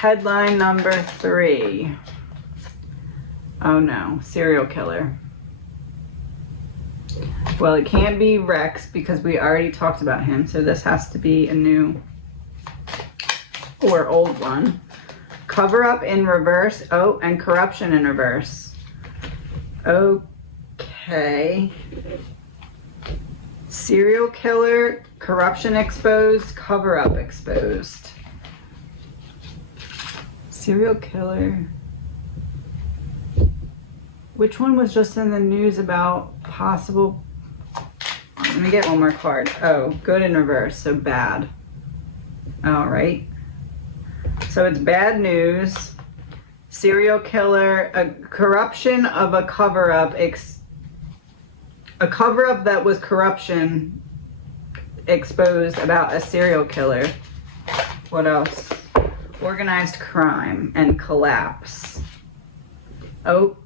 Headline number 3. Oh no, serial killer. Well, it can't be Rex because we already talked about him, so this has to be a new or old one. Cover up in reverse. Oh, and corruption in reverse. Okay. Serial killer, corruption exposed, cover up exposed. Serial killer. Which one was just in the news about possible? Let me get one more card. Oh, good in reverse, so bad. All right. So it's bad news. Serial killer, a corruption of a cover-up, a cover-up that was corruption exposed about a serial killer. What else? Organized crime and collapse. Oh,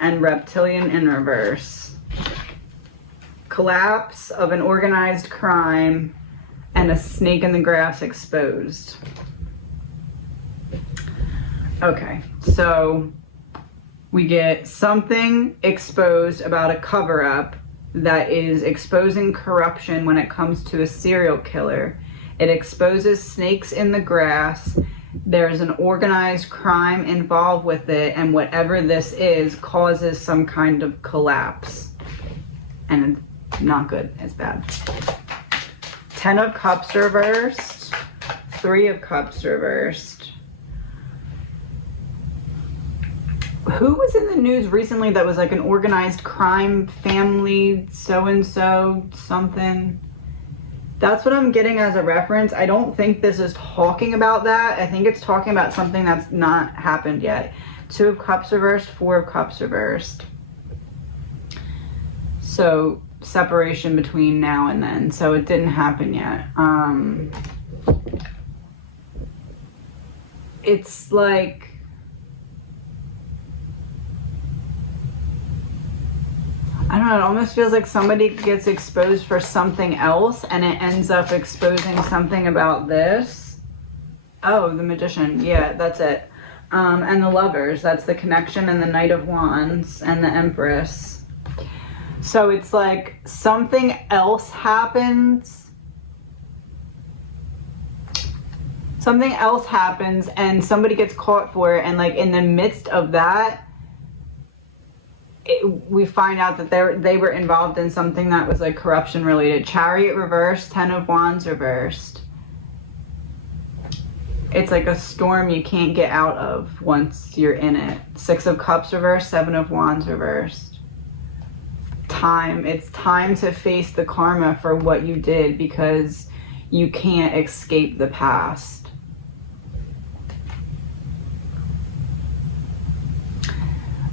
and reptilian in reverse. Collapse of an organized crime and a snake in the grass exposed. Okay, so we get something exposed about a cover-up that is exposing corruption when it comes to a serial killer. It exposes snakes in the grass. There's an organized crime involved with it, and whatever this is causes some kind of collapse. And not good, it's bad. 10 of Cups reversed, 3 of Cups reversed. Who was in the news recently that was like an organized crime family, so-and-so, something? That's what I'm getting as a reference. I don't think this is talking about that. I think it's talking about something that's not happened yet. 2 of Cups reversed, 4 of Cups reversed. So separation between now and then. So it didn't happen yet. It's like, I don't know, it almost feels like somebody gets exposed for something else and it ends up exposing something about this. Oh, the Magician. Yeah, that's it. And the Lovers. That's the connection, and the Knight of Wands and the Empress. So it's like something else happens. Something else happens and somebody gets caught for it, and like in the midst of that, we find out that they were involved in something that was like corruption related. Chariot reversed, 10 of Wands reversed. It's like a storm you can't get out of once you're in it. 6 of Cups reversed, 7 of Wands reversed. Time. It's time to face the karma for what you did because you can't escape the past.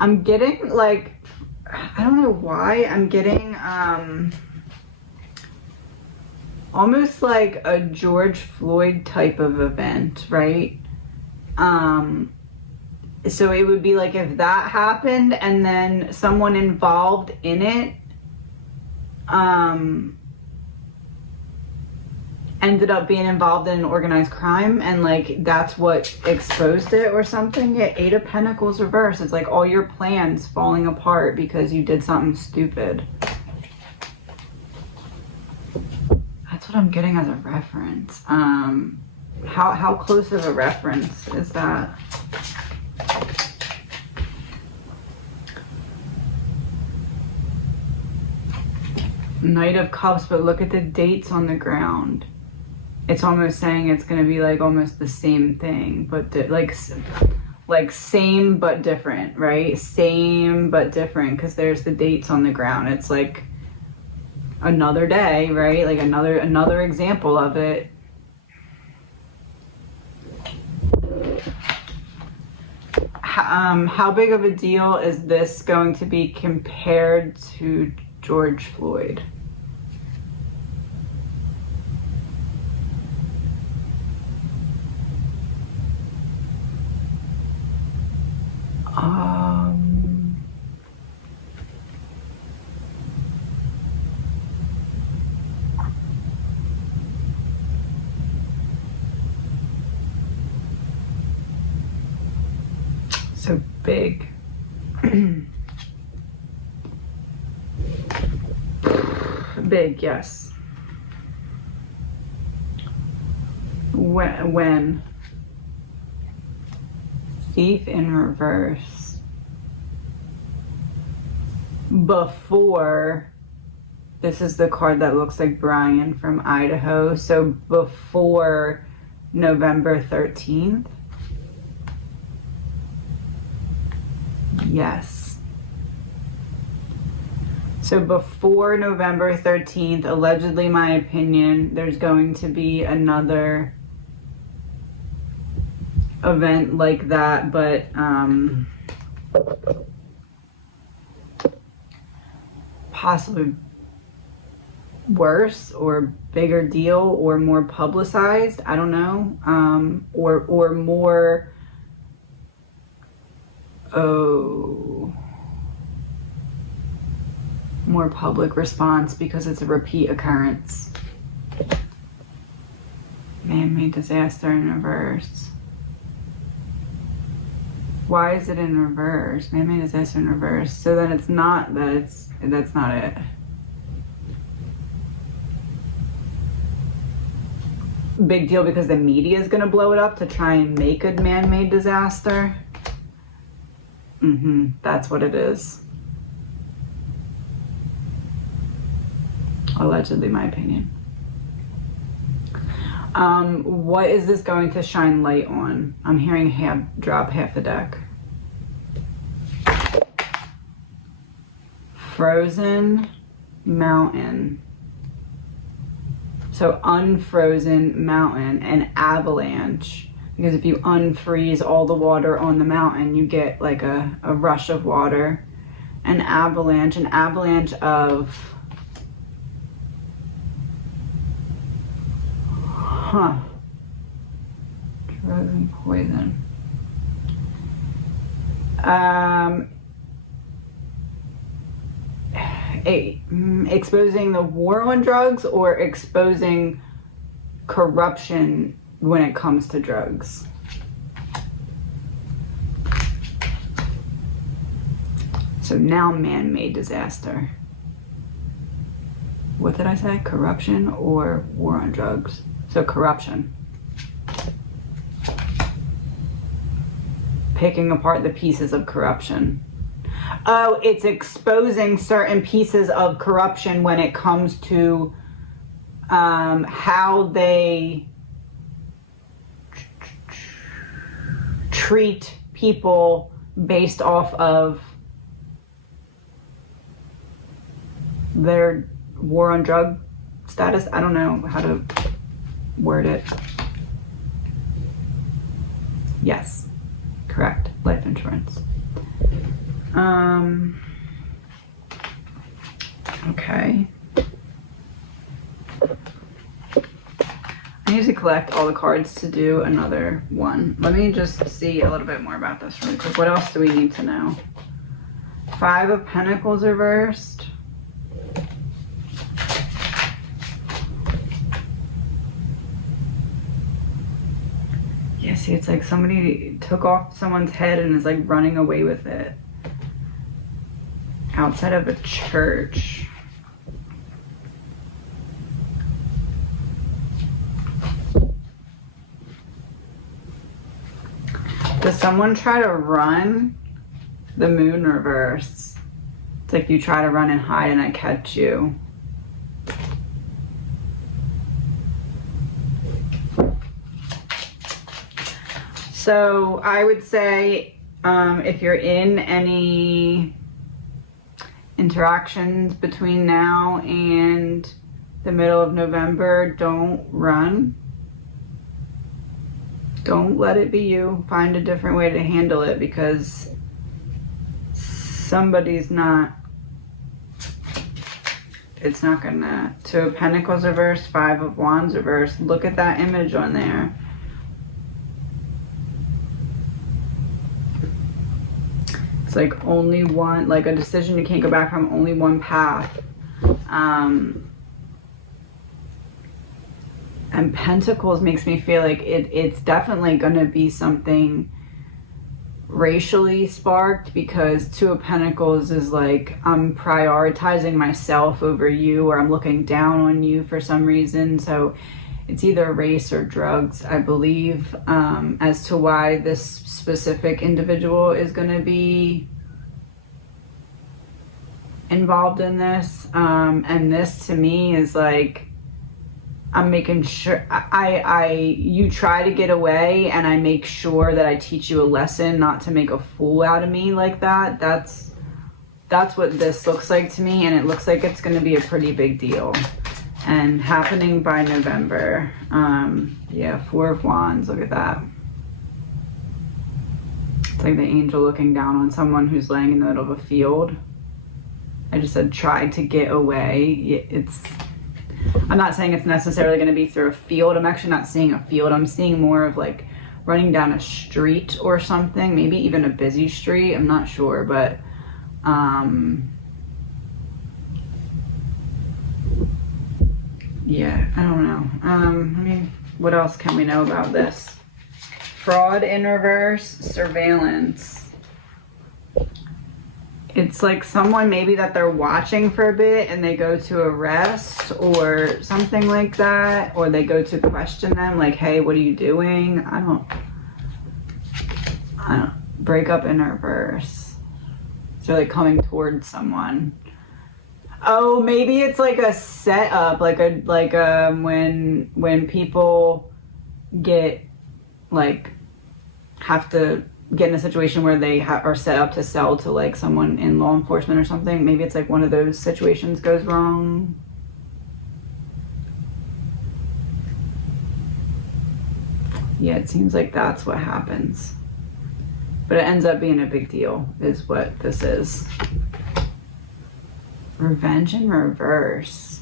I'm getting like, I don't know why, I'm getting almost like a George Floyd type of event, right? So it would be like if that happened and then someone involved in it ended up being involved in an organized crime, and like that's what exposed it or something. Yeah, 8 of Pentacles reversed. It's like all your plans falling apart because you did something stupid. That's what I'm getting as a reference. How close of a reference is that? Knight of Cups, but look at the dates on the ground. It's almost saying it's going to be like almost the same thing, but like same but different, right? Same but different, because there's the dates on the ground. It's like another day, right? Like another example of it. How big of a deal is this going to be compared to George Floyd? So big. Big, yes. When? Thief in reverse. Before, this is the card that looks like Brian from Idaho. So before November 13th. Yes. So before November 13th, allegedly, my opinion, there's going to be another event like that, but possibly worse or bigger deal or more publicized. I don't know. Or more, more public response because it's a repeat occurrence. Man-made disaster in reverse. Why is it in reverse? Man-made disaster in reverse. So then it's not that that's not it. Big deal because the media is going to blow it up to try and make a man-made disaster. That's what it is. Allegedly, my opinion. What is this going to shine light on? I'm hearing drop half the deck. Frozen mountain. So unfrozen mountain and avalanche. Because if you unfreeze all the water on the mountain, you get like a rush of water. An avalanche of... Drug and poison. Exposing the war on drugs or exposing corruption when it comes to drugs. So now man-made disaster. What did I say? Corruption or war on drugs? So corruption. Picking apart the pieces of corruption. Oh, it's exposing certain pieces of corruption when it comes to how they treat people based off of their war on drug status. I don't know how to word it. Yes, correct. Life insurance. Okay. I need to collect all the cards to do another one. Let me just see a little bit more about this really quick. What else do we need to know? 5 of Pentacles reversed. Yeah, see, it's like somebody took off someone's head and is like running away with it. Outside of a church. Does someone try to run? The moon reverse. It's like you try to run and hide and I catch you. So I would say if you're in any interactions between now and the middle of November, don't run. Don't let it be you. Find a different way to handle it because somebody's not, it's not gonna. 2 of Pentacles reversed, 5 of Wands reversed. Look at that image on there. It's like only one, like a decision you can't go back from, only one path. And Pentacles makes me feel like it's definitely going to be something racially sparked, because Two of Pentacles is like, I'm prioritizing myself over you, or I'm looking down on you for some reason. So it's either race or drugs, I believe, as to why this specific individual is going to be involved in this. And this to me is like, I'm making sure you try to get away, and I make sure that I teach you a lesson not to make a fool out of me like that. That's what this looks like to me, and it looks like it's going to be a pretty big deal and happening by November. Yeah, Four of Wands, look at that. It's like the angel looking down on someone who's laying in the middle of a field. I just said try to get away. I'm not saying it's necessarily going to be through a field. I'm actually not seeing a field. I'm seeing more of like running down a street or something, maybe even a busy street. I'm not sure, but yeah, I don't know. I mean, what else can we know about this? Fraud in reverse, surveillance. It's like someone maybe that they're watching for a bit and they go to arrest or something like that, or they go to question them like, hey, what are you doing? I don't break up in reverse. So like coming towards someone. Oh, maybe it's like a setup, like when people get like have to get in a situation where they are set up to sell to like someone in law enforcement or something. Maybe it's like one of those situations goes wrong. Yeah, it seems like that's what happens. But it ends up being a big deal, is what this is. Revenge in reverse.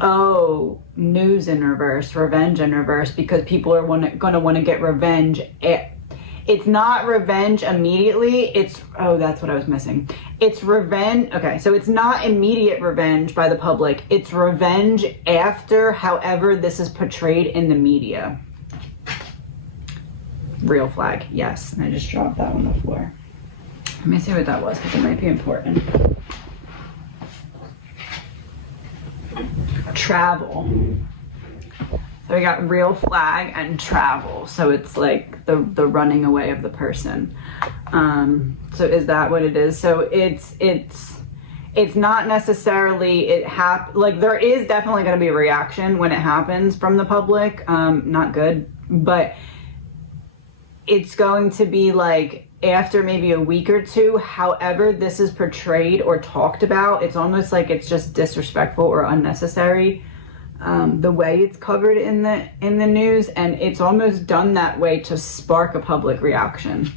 Oh, news in reverse, revenge in reverse, because people are gonna want to get revenge. It's not revenge immediately. Oh, that's what I was missing. It's revenge. Okay, so it's not immediate revenge by the public. It's revenge after, however this is portrayed in the media. Real flag, yes. And I just dropped that on the floor. Let me see what that was, because it might be important. Travel. So we got real flag and travel. So it's like the running away of the person. So is that what it is? So it's not necessarily like there is definitely going to be a reaction when it happens from the public. Not good, but it's going to be like after maybe a week or two, however this is portrayed or talked about, it's almost like it's just disrespectful or unnecessary, the way it's covered in the news, and it's almost done that way to spark a public reaction.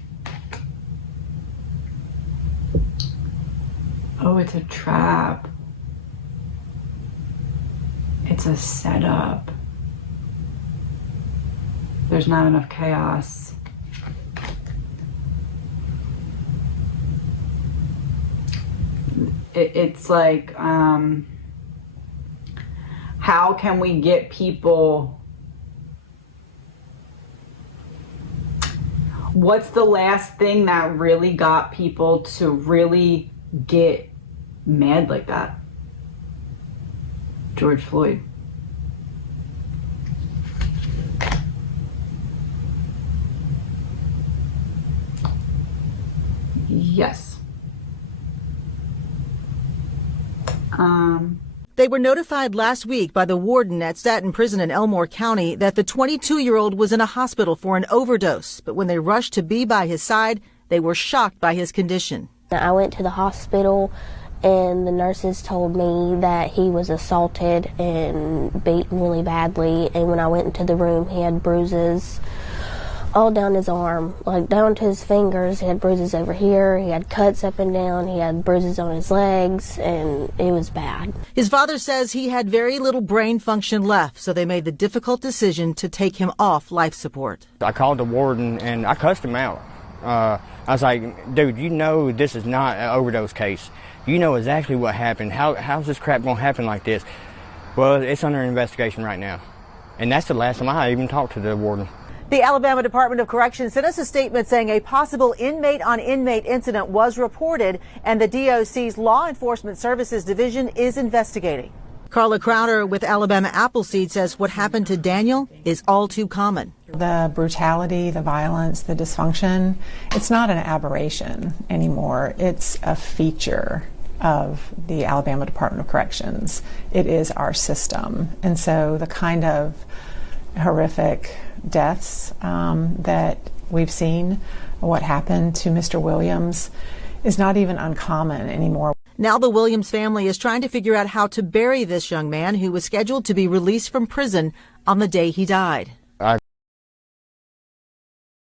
Oh, it's a trap. It's a setup. There's not enough chaos. It's like, how can we get people, what's the last thing that really got people to really get mad like that? George Floyd. Yes. They were notified last week by the warden at Staten Prison in Elmore County that the 22-year-old was in a hospital for an overdose. But when they rushed to be by his side, they were shocked by his condition. I went to the hospital, and the nurses told me that he was assaulted and beaten really badly. And when I went into the room, he had bruises all down his arm, like down to his fingers. He had bruises over here, he had cuts up and down, he had bruises on his legs, and it was bad. His father says he had very little brain function left, so they made the difficult decision to take him off life support. I called the warden and I cussed him out. I was like, dude, you know this is not an overdose case. You know exactly what happened. How's this crap gonna happen like this? Well, it's under investigation right now. And that's the last time I even talked to the warden. The Alabama Department of Corrections sent us a statement saying a possible inmate-on-inmate incident was reported, and the DOC's Law Enforcement Services Division is investigating. Carla Crowder with Alabama Appleseed says what happened to Daniel is all too common. The brutality, the violence, the dysfunction, it's not an aberration anymore. It's a feature of the Alabama Department of Corrections. It is our system. And so the kind of horrific deaths that we've seen, what happened to Mr. Williams, is not even uncommon anymore. Now the Williams family is trying to figure out how to bury this young man who was scheduled to be released from prison on the day he died.